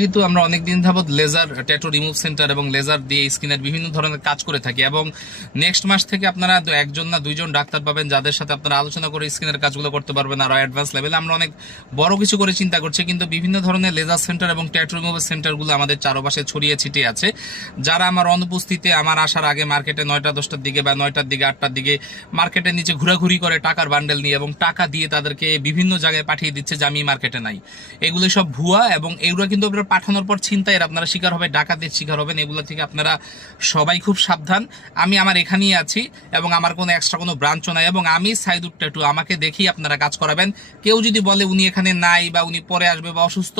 যেহেতু আমরা অনেকদিন যাবত লেজার ট্যাটু রিমুভ সেন্টার এবং লেজার দিয়ে স্কিনের বিভিন্ন ধরনের কাজ করে থাকি, এবং নেক্সট মাস থেকে আপনারা একজন না দুইজন ডাক্তার পাবেন যাদের সাথে আপনারা আলোচনা করে স্কিনের কাজগুলো করতে পারবেন আরো অ্যাডভান্স লেভেলে। আমরা অনেক বড় কিছু করে চিন্তা করছি, কিন্তু বিভিন্ন ধরনের লেজার সেন্টার এবং ট্যাটু রিমুভ সেন্টারগুলো আমাদের চারপাশে ছড়িয়ে ছিটিয়ে আছে। যারা আমার অনুপস্থিতিতে, আমার আসার আগে মার্কেটে 9টা 10টার দিকে বা 9টার দিকে 8টার দিকে মার্কেটের নিচে ঘোরাঘুরি করে টাকার বান্ডেল নিয়ে এবং টাকা দিয়ে তাদেরকে বিভিন্ন জায়গায় পাঠিয়ে দিচ্ছে যে আমি মার্কেটে নাই। এগুলো সব ভুয়া, এবং এগুলো কিন্তু আপনারা পাঠানোর পর চিন্তায় আপনারা শিকার হবে, ডাকাতের শিকার হবেন। এগুলো থেকে আপনারা সবাই খুব সাবধান। আমি আমার এখানেই আছি এবং আমার কোনো এক্সট্রা কোনো ব্রাঞ্চও নাই, এবং আমি সাইদুর ট্যাটু, আমাকে দেখি আপনারা কাজ করাবেন। কেউ যদি বলে উনি এখানে নাই বা উনি পরে আসবে বা অসুস্থ,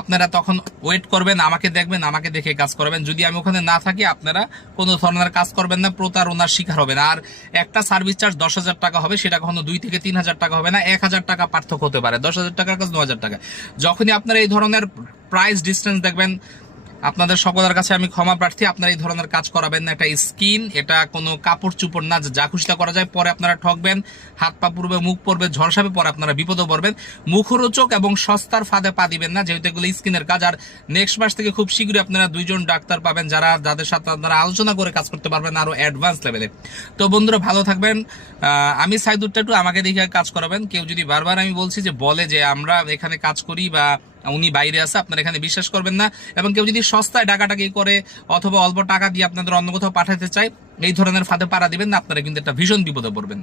আপনারা তখন ওয়েট করবেন, আমাকে দেখবেন, আমাকে দেখে কাজ করাবেন। যদি আমি ওখানে না থাকি আপনারা কোনো ধরনের কাজ করবেন না, প্রতারণার শিকার হবেন। আর একটা সার্ভিস চার্জ 10,000 টাকা হবে, সেটা কখনো 2 থেকে 3,000 টাকা হবে না, 1,000 টাকা পার্থক্য হতে পারে। 10,000 টাকার কাজ 9,000 টাকা। যখনই আপনারা এই ধরনের প্রাইস ডিস্টেন্স দেখবেন, আপনাদের সকলের কাছে আমি ক্ষমা প্রার্থী, আপনারা এই ধরনের কাজ করাবেন না। এটা স্কিন, এটা কোনো কাপড় চুপড় না যে যা খুশিটা করা যায়। পরে আপনারা ঠকবেন, হাত পা পুড়বে, মুখ পড়বে, ঝলসাবে, পরে আপনারা বিপদে পড়বেন। মুখরোচক এবং সস্তার ফাঁদে পা দিবেন না, যেহেতু এগুলো স্কিনের কাজ। আর নেক্সট মাস থেকে খুব শীঘ্রই আপনারা 2জন ডাক্তার পাবেন যাদের সাথে আপনারা আলোচনা করে কাজ করতে পারবেন আরো অ্যাডভান্স লেভেলে। তো বন্ধুরা ভালো থাকবেন। আমি সাইদুর ট্যাটু, আমাকে দেখে কাজ করাবেন। কেউ যদি বারবার আমি বলছি যে বলে যে আমরা এখানে কাজ করি বা উনি বাইরে আছে, আপনারা এখানে বিশ্বাস করবেন না। এবং কেউ যদি সস্তায় টাকাটাকি করে অথবা অল্প টাকা দিয়ে আপনাদের অন্য কোথাও পাঠাতে চায়, এই ধরনের ফাঁদে পাড়া দিবেন না, আপনারা কিন্তু একটা ভীষণ বিপদে পড়বেন।